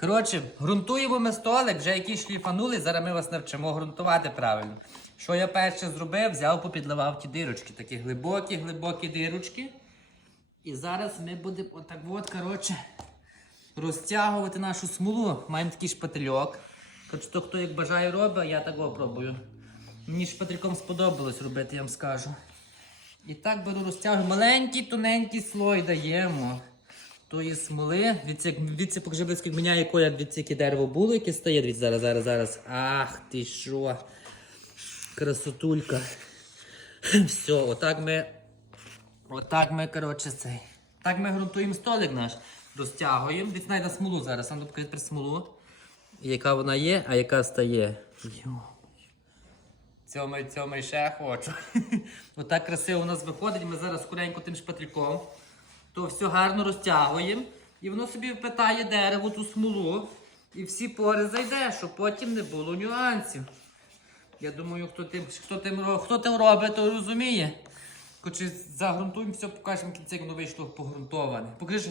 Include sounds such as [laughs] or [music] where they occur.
Коротше, ґрунтуємо ми столик, вже який шліфанули, зараз ми вас навчимо ґрунтувати правильно. Що я перше зробив, взяв, попідливав ті дирочки, такі глибокі, глибокі дирочки. І зараз ми будемо отак от, коротше, розтягувати нашу смолу. Маємо такий шпательок. Коротше, то хто як бажає робить, я такого пробую. Мені шпательком сподобалось робити, я вам скажу. І так беру розтягую. Маленький тоненький слой даємо тої смоли. Як- дивіться, покажи близько як міняє колір, дивіться, дерево було, яке стає. Дивіться, зараз, зараз, зараз. Ах ти що. Красотулька. Все, отак ми. Отак ми, коротше, цей. Так ми ґрунтуємо столик наш. Розтягуємо. Дивіться, на смолу зараз. Сам покажи тепер смолу. Яка вона є, а яка стає. Йо. Цьомай, цьомай, ще хочу. [laughs] Отак красиво у нас виходить. Ми зараз скоренько тим шпатриком. То все гарно розтягуємо. І воно собі впитає дерево, ту смолу. І всі пори зайде, щоб потім не було нюансів. Я думаю, хто тим, хто тим, хто тим робить, то розуміє. Хоч загрунтуємо все, покажемо в кінці, як воно вийшло погрунтоване.